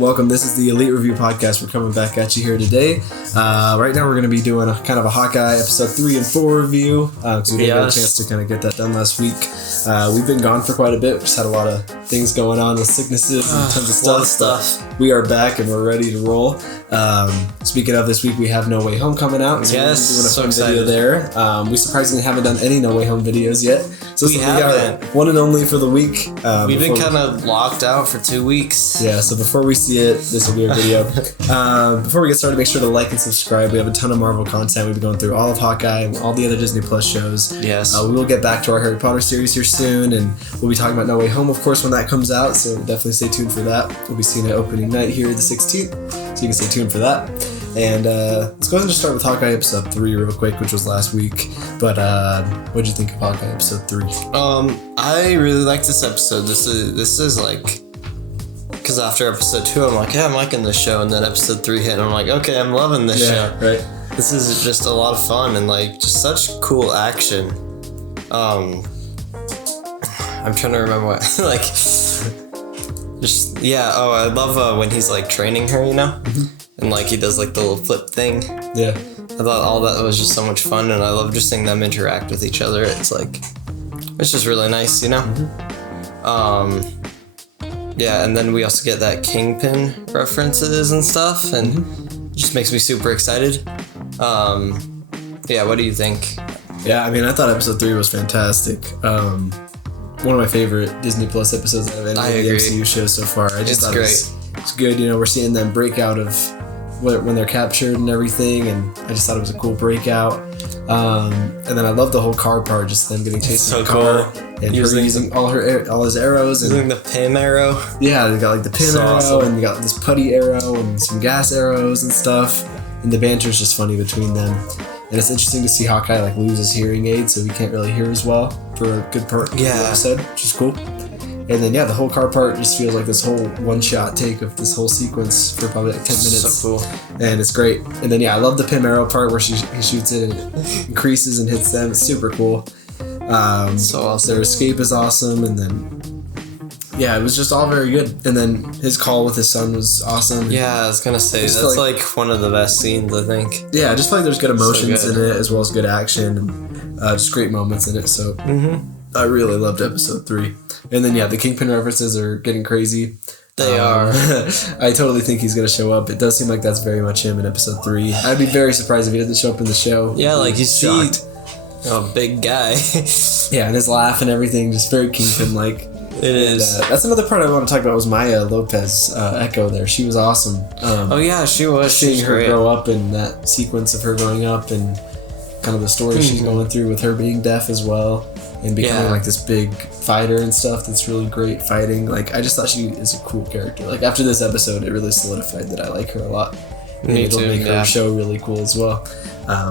Welcome. This is the ELEET REView Podcast. We're coming back at you here today. Right now, we're going to be doing a kind of a Hawkeye episode 3 and 4 review. Because we didn't get a chance to kind of get that done last week. We've been gone for quite a bit. We just had a lot of things going on with sicknesses and tons of stuff. We are back and we're ready to roll. Speaking of this week, we have No Way Home coming out. So yes, we're doing a so fun excited. video there. We surprisingly haven't done any No Way Home videos yet. So this will be our one and only for the week. We've been kind of locked out for 2 weeks. Yeah, so before we see it, this will be our video. Before we get started, make sure to like and subscribe. We have a ton of Marvel content. We've been going through all of Hawkeye and all the other Disney Plus shows. Yes. We will get back to our Harry Potter series here soon, and we'll be talking about No Way Home, of course, when that comes out, so definitely stay tuned for that. We'll be seeing it opening night here the 16th, so you can stay tuned for that. And let's go ahead and just start with Hawkeye episode 3 real quick, which was last week. But what did you think of Hawkeye episode 3? I really like this episode. This is like, because after episode 2, I'm like, yeah, I'm liking this show, and then episode 3 hit, and I'm like, okay, I'm loving this show. Right. This is just a lot of fun and like just such cool action. I'm trying to remember what like. Just I love when he's like training her, you know. Mm-hmm. And like he does like the little flip thing. Yeah. I thought all that was just so much fun, and I love just seeing them interact with each other. It's just really nice, you know? Mm-hmm. Yeah, and then we also get that Kingpin references and stuff, and it just makes me super excited. What do you think? Yeah, I mean, I thought episode 3 was fantastic. One of my favorite Disney Plus episodes out of any of the MCU shows so far. I just thought it's good. You know, we're seeing them break out of when they're captured and everything, and I just thought it was a cool breakout. And then I love the whole car part, just them getting chased in the car, and using all his arrows, and using the Pym arrow. Yeah, they got like the Pym arrow, and they got this putty arrow and some gas arrows and stuff, and the banter is just funny between them. And it's interesting to see Hawkeye like lose his hearing aid, so he can't really hear as well for a good part of the episode, which is cool. And then the whole car part just feels like this whole one-shot take of this whole sequence for probably like 10 minutes. So cool. And it's great. And then I love the Pym arrow part where he shoots it and it increases and hits them. It's super cool. So awesome. Their escape is awesome, and then it was just all very good. And then his call with his son was awesome. Yeah, I was gonna say that's like one of the best scenes, I think. Yeah, I just feel like there's good emotions in it as well as good action and just great moments in it. So I really loved episode 3. And then the Kingpin references are getting crazy. They are. I totally think he's gonna show up. It does seem like that's very much him in episode 3. I'd be very surprised if he doesn't show up in the show. Yeah, like you see a big guy. Yeah, and his laugh and everything, just very Kingpin like. It is. That's another part I want to talk about was Maya Lopez Echo there. She was awesome. She was. Seeing her grow up in that sequence of her growing up and kind of the story she's going through with her being deaf as well and becoming like this big fighter and stuff that's really great fighting. Like, I just thought she is a cool character. Like, after this episode, it really solidified that I like her a lot. Me it'll too, make her show really cool as well.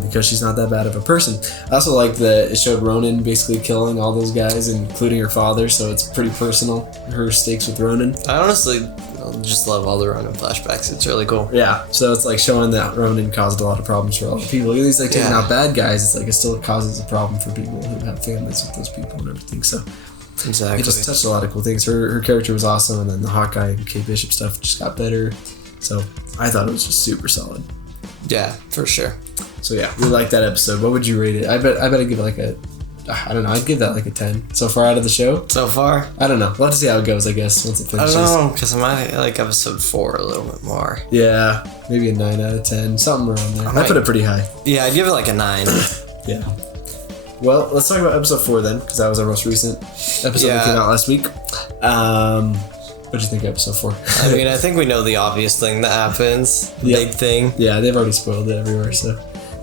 Because she's not that bad of a person. I also like that it showed Ronan basically killing all those guys, including her father, so it's pretty personal, her stakes with Ronan. I honestly just love all the Ronan flashbacks. It's really cool. Yeah, so it's like showing that Ronan caused a lot of problems for a lot of people. Even though he's like taking out bad guys, it's like it still causes a problem for people who have families with those people and everything. So exactly, it just touched a lot of cool things. Her character was awesome, and then the Hawkeye and Kate Bishop stuff just got better. So I thought it was just super solid. Yeah, for sure. So we like that episode. What would you rate it? I bet I'd give it I'd give that like a 10. So far out of the show? So far? I don't know. We'll have to see how it goes, I guess, once it finishes. I don't know, because I might like episode 4 a little bit more. Yeah, maybe a 9 out of 10, something around there. I put it pretty high. Yeah, I'd give it like a 9. Yeah. Well, let's talk about episode 4 then, because that was our most recent episode that came out last week. What'd you think of episode 4? I mean, I think we know the obvious thing that happens. The big thing. Yeah, they've already spoiled it everywhere, so.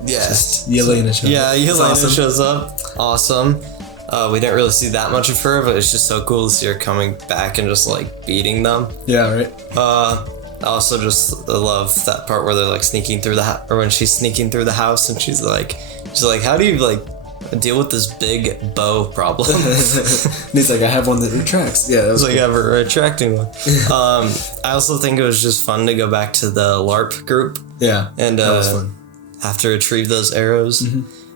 Yes. Yelena shows up. Yeah, Yelena shows up. Awesome. We didn't really see that much of her, but it's just so cool to see her coming back and just like beating them. Yeah, right. I also just love that part where they're like sneaking through or when she's sneaking through the house and she's like, how do you like deal with this big bow problem? And he's like, I have one that retracts. Yeah, that was like, I have a retracting one. I also think it was just fun to go back to the LARP group. Yeah, and that was fun. Have to retrieve those arrows.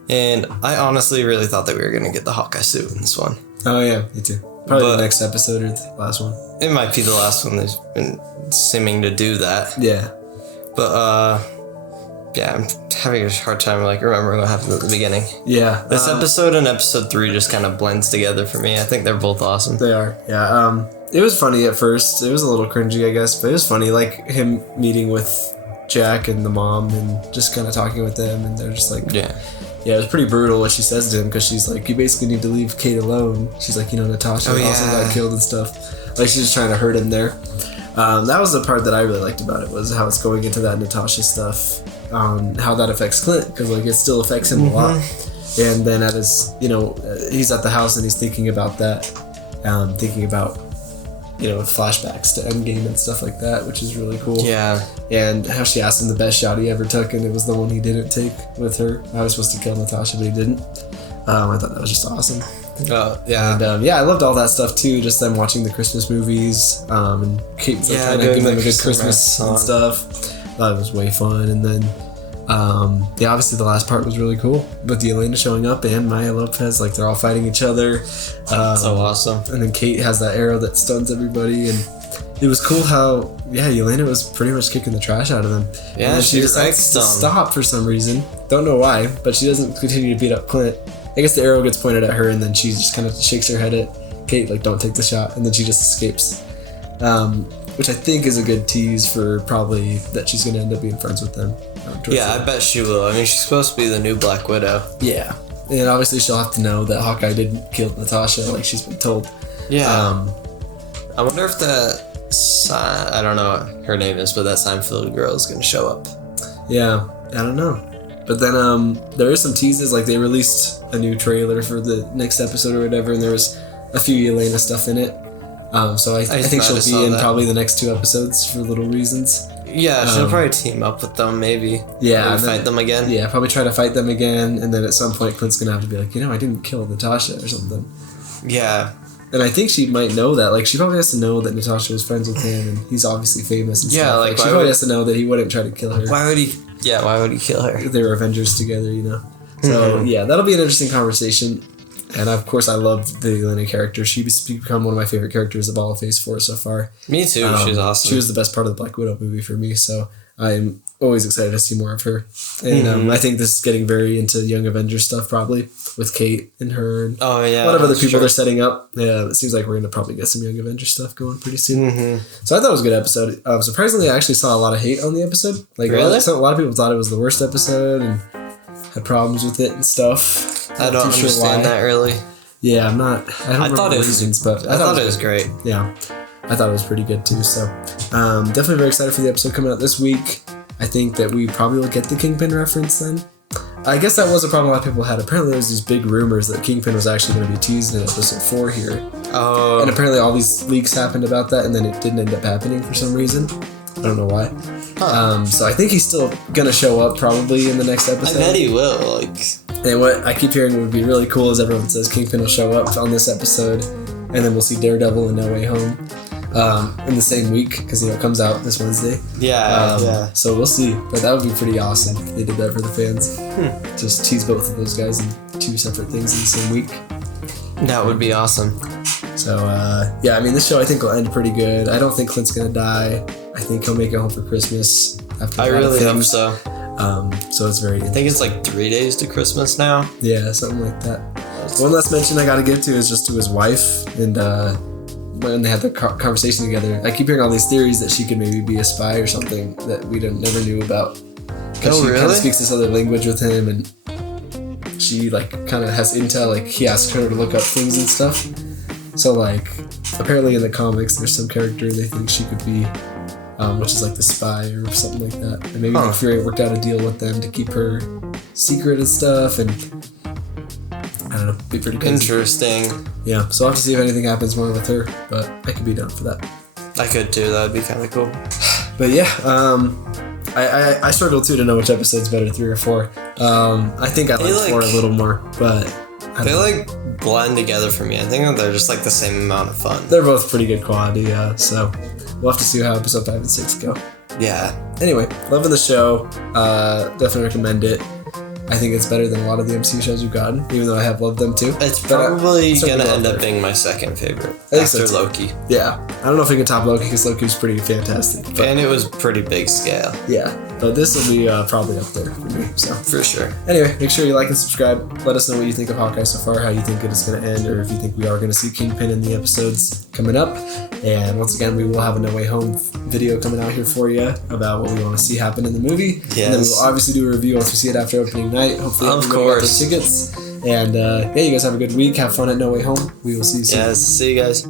And I honestly really thought that we were going to get the Hawkeye suit in this one. Oh yeah, me too. Probably the next episode or the last one. It might be the last one. They've been seeming to do that. Yeah. But, yeah, I'm having a hard time, remembering what happened at the beginning. Yeah. This episode and episode 3 just kind of blends together for me. I think they're both awesome. They are, yeah. It was funny at first. It was a little cringy, I guess, but it was funny. Like, him meeting with Jack and the mom and just kind of talking with them, and they're just like... Yeah. Yeah, it was pretty brutal what she says to him, because she's like, you basically need to leave Kate alone. She's like, Natasha also got killed and stuff. Like, she's just trying to hurt him there. That was the part that I really liked about it, was how it's going into that Natasha stuff, how that affects Clint, because it still affects him a lot. And then at his, he's at the house and he's thinking about that, thinking about, flashbacks to Endgame and stuff like that, which is really cool. Yeah. And how she asked him the best shot he ever took, and it was the one he didn't take with her. I was supposed to kill Natasha, but he didn't. I thought that was just awesome. Oh, yeah. And I loved all that stuff too, just them watching the Christmas movies, and Kate trying to give them a good Christmas and stuff. That was way fun. And then, obviously the last part was really cool, with Yelena showing up and Maya Lopez, they're all fighting each other. So awesome. And then Kate has that arrow that stuns everybody, and it was cool how, Yelena was pretty much kicking the trash out of them. Yeah, and she decides to stop for some reason. Don't know why, but she doesn't continue to beat up Clint. I guess the arrow gets pointed at her, and then she just kind of shakes her head at Kate, don't take the shot, and then she just escapes. Which I think is a good tease for probably that she's going to end up being friends with them. I bet she will. I mean, she's supposed to be the new Black Widow. Yeah. And obviously she'll have to know that Hawkeye didn't kill Natasha, like she's been told. Yeah. I wonder if I don't know what her name is, but that Seinfeld girl is going to show up. Yeah. I don't know. But then there is some teases, they released a new trailer for the next episode or whatever, and there was a few Yelena stuff in it. So I think she'll be in probably the next 2 episodes for little reasons. Yeah, she'll probably team up with them, maybe. Yeah. Maybe fight them again. Yeah, probably try to fight them again, and then at some point Clint's going to have to be like, I didn't kill Natasha or something. Yeah. And I think she might know that. She probably has to know that Natasha was friends with him, and he's obviously famous and stuff. She probably has to know that he wouldn't try to kill her. Why would he kill her? They were Avengers together, So, that'll be an interesting conversation. And, of course, I loved the Yelena character. She's become one of my favorite characters of all of Phase 4 so far. Me too. She's awesome. She was the best part of the Black Widow movie for me, so I'm always excited to see more of her. And I think this is getting very into Young Avengers stuff, probably, with Kate and her. And a lot of other people they're setting up. Yeah, it seems like we're going to probably get some Young Avengers stuff going pretty soon. So I thought it was a good episode. Surprisingly, I actually saw a lot of hate on the episode. Really? A lot of people thought it was the worst episode and had problems with it and stuff. I don't understand that, really. Yeah, I don't remember the reasons, but I thought it was great. Yeah, I thought it was pretty good too. So, definitely very excited for the episode coming out this week. I think that we probably will get the Kingpin reference then. I guess that was a problem a lot of people had. Apparently, there was these big rumors that Kingpin was actually going to be teased in episode 4 here. Oh. And apparently, all these leaks happened about that, and then it didn't end up happening for some reason. I don't know why. So I think he's still gonna show up probably in the next episode. I bet he will. And what I keep hearing would be really cool is everyone says Kingpin will show up on this episode, and then we'll see Daredevil in No Way Home in the same week, because it comes out this Wednesday. Yeah. So we'll see, but that would be pretty awesome if they did that for the fans. Just tease both of those guys in 2 separate things in the same week. That would be awesome. So this show I think will end pretty good. I don't think Clint's gonna die. I think he'll make it home for Christmas. I really hope so. So it's very. I think it's 3 days to Christmas now. Yeah, something like that. One last mention I gotta give to is just to his wife, and when they had the conversation together, I keep hearing all these theories that she could maybe be a spy or something that we never knew about. Because she kind of speaks this other language with him, and she kind of has intel. He asks her to look up things and stuff. So apparently in the comics, there's some character they think she could be. Which is the spy or something like that. And maybe Nick Fury worked out a deal with them to keep her secret and stuff, and I don't know, be pretty crazy. Interesting. Yeah, so I'll have to see if anything happens more with her, but I could be down for that. I could too, that would be kind of cool. But yeah, I struggle too to know which episode's better, 3 or 4. I think I like 4 a little more, but they blend together for me. I think they're just the same amount of fun. They're both pretty good quality, yeah, so we'll have to see how episode 5 and 6 go. Yeah. Anyway, loving the show. Definitely recommend it. I think it's better than a lot of the MCU shows we've gotten, even though I have loved them too. It's probably gonna end up being my second favorite after Loki. Yeah, I don't know if we can top Loki because Loki was pretty fantastic, and it was pretty big scale. Yeah, but this will be probably up there for me. So for sure. Anyway, make sure you like and subscribe. Let us know what you think of Hawkeye so far, how you think it is going to end, or if you think we are going to see Kingpin in the episodes coming up. And once again, we will have a No Way Home video coming out here for you about what we want to see happen in the movie. Yes. And then we will obviously do a review once we see it after opening night. Hopefully, of course, tickets. And yeah, you guys have a good week. Have fun at No Way Home. We will see you soon. Yes, see you guys.